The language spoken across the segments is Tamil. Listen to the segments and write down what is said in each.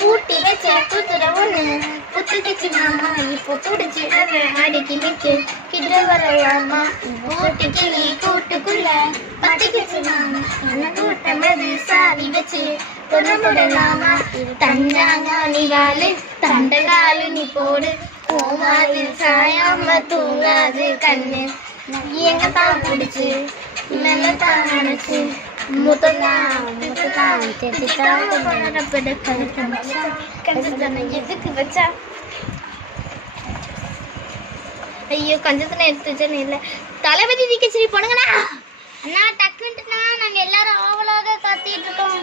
பூட்டி வச்ச தூத்துற ஒண்ணு புத்துக்கிச்சு மாமா இப்போ துடிச்சு அடிக்கி நிச்சு கிட்ட வரலாமா ஊட்டி கிளி கூட்டுக்குள்ள பத்திக்கிச்சு மாமா கூட்ட மாதிரி சாதி வச்சு தொடலாமா தஞ்சாங்காணி வாழு தண்டகாலு நீ போடு போமாதில் சாயாம தூங்காது கண்ணு எங்க தான் பிடிச்சு மெல்லத்தான் நினைச்சு எதுக்கு வச்சா ஐயோ கஞ்சத்தனை எடுத்து வச்சேன்னு இல்லை தளபதி தீக்கச்சேரி போனுங்கண்ணா அண்ணா டக்குன்ட்டுனா நாங்க எல்லாரும் ஆவலாக காத்திட்டு இருக்கோம்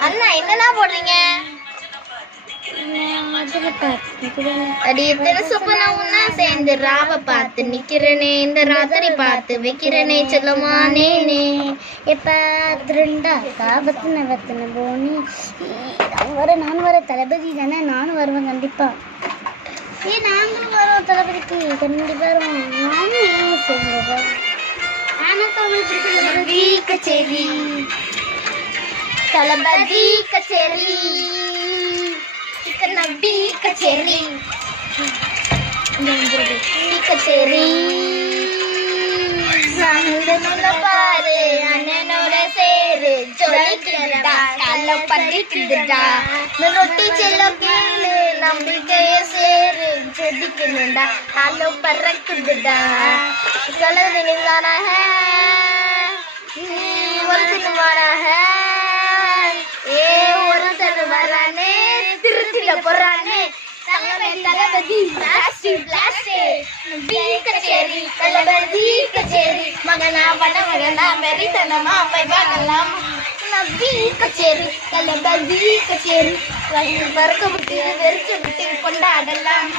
அண்ணா என்னண்ணா போடுறீங்க அடி எத்தனை சொப்பனா ஒன்னா சேர்ந்து ராவ பார்த்து நிக்கிறனே இந்த ராத்திரி பார்த்து வைக்கிறனே செல்லமானேனே எப்ப திருண்டா காபத்தின வத்தின போனி நானும் வர தளபதி தானே நானும் வருவேன் கண்டிப்பா நாங்களும் வரோம் தளபதிக்கு கண்டிப்பா வருவோம் நானும் சொல்லுவேன் தளபதி கச்சேரி தளபதி கச்சேரி நம்பி கச்சேரி கச்சேரி பாரு அண்ணனோட சேரு ஜொலிக்கிறடா கல்ல பண்ணிட்டுடா ரொட்டி செல்லம் கேளு நம்பிக்கைய சேரு ஜெதிக்கணும்டா அலோ பறக்குதுடா கலர் நினைவானா ஒருத்தன் வரானே ஒருத்தன் வரானே திருச்சில போறானே தளபதி கச்சேரி தளபதி கச்சேரி மகனா வன மகனா மெரித்தனமா போய் பார்க்கலாம் நம்பி கச்சேரி தளபதி கச்சேரி பறக்க விட்டு வெறிச்சு விட்டு கொண்டாடலாம்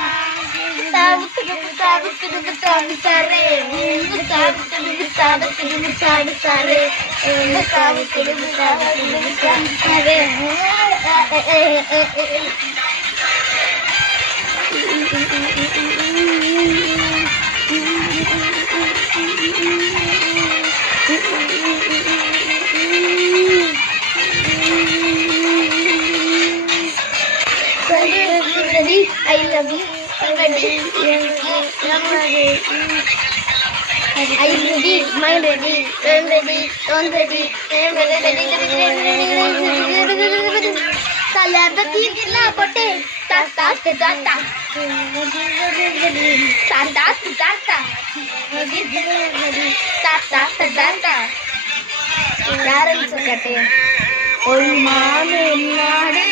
I love you. I'm ready. I'm ready. I'm ready. I'm ready. I'm ready. I'm ready. தளபதி தில்லா போட்டு தாத்தா தாத்தா தாத்தா தாத்தா தாத்தா தாத்தா யாரும் சொல்லட்டே ஒரு மாடு நாடு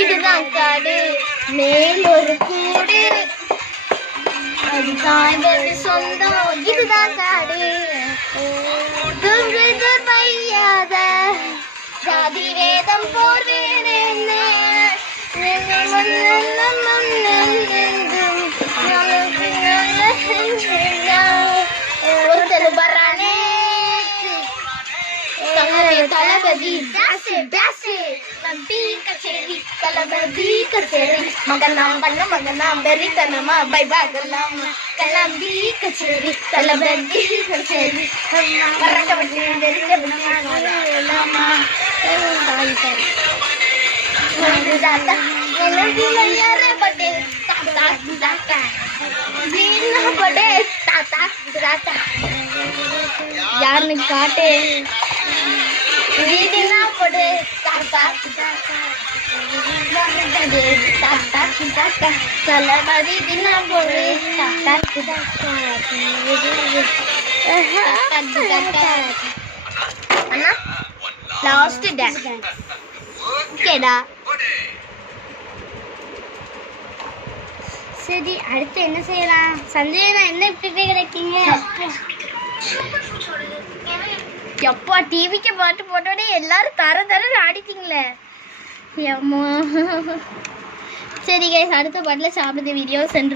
இதுதான் காடு மேல் ஒரு கூடு அது தாய்வது சொந்தம் இதுதான் காடு பையாத ஜாதி வேதம் போர்வேன் ஒருத்தர் வரானே தளபதி நம்பி கச்சேரி தளபதி கச்சேரி மகனாம் பண்ண மகனாம் வெறித்தனமா பை பாகலாம் கலம்பி கச்சேரி தளபதி கச்சேரி பறக்க விட்டு வெறிக்க விட்டுலாமா தாத்தா எனக்கு யாரே பட்டே தாத்தா தாத்தா வீணா பட்டே தாத்தா தாத்தா யாருன்னு காட்டே வீடுனா போடு தாத்தா தாத்தா தாத்தா தாத்தா தளபதி தினா போடு தாத்தா தாத்தா அண்ணா லாஸ்ட் டான்ஸ் ஓகேடா சரி அடுத்து என்ன செய்யலாம் சஞ்சய் நான் என்ன இப்படி கிடைக்கீங்க எப்பா டிவிக்கு பாட்டு போட்டோடனே எல்லாரும் தர ஆடிட்டீங்களே அம்மா சரி கைஸ் அடுத்த பாட்டில் சாப்பிடுற வீடியோ சென்று